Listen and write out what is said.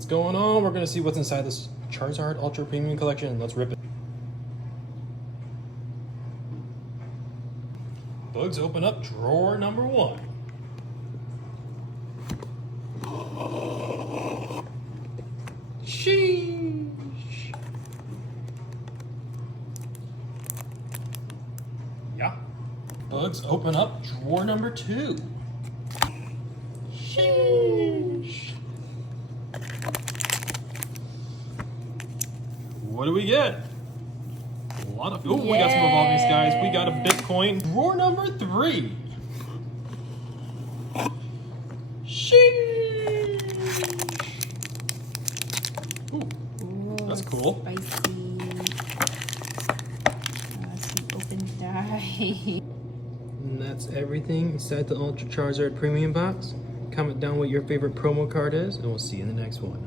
What's going on? We're gonna see what's inside this Charizard Ultra Premium Collection. Let's rip it. Bugs, open up drawer number 1. Sheesh. Yeah. Bugs, open up drawer number 2. Sheesh. What do we get? A lot of. Oh, we got some evolving skies. We got a Bitcoin. Drawer number 3. Sheesh. Ooh, that's cool. Spicy. Some open die. And that's everything inside the Ultra Charizard Premium box. Comment down what your favorite promo card is, and we'll see you in the next one.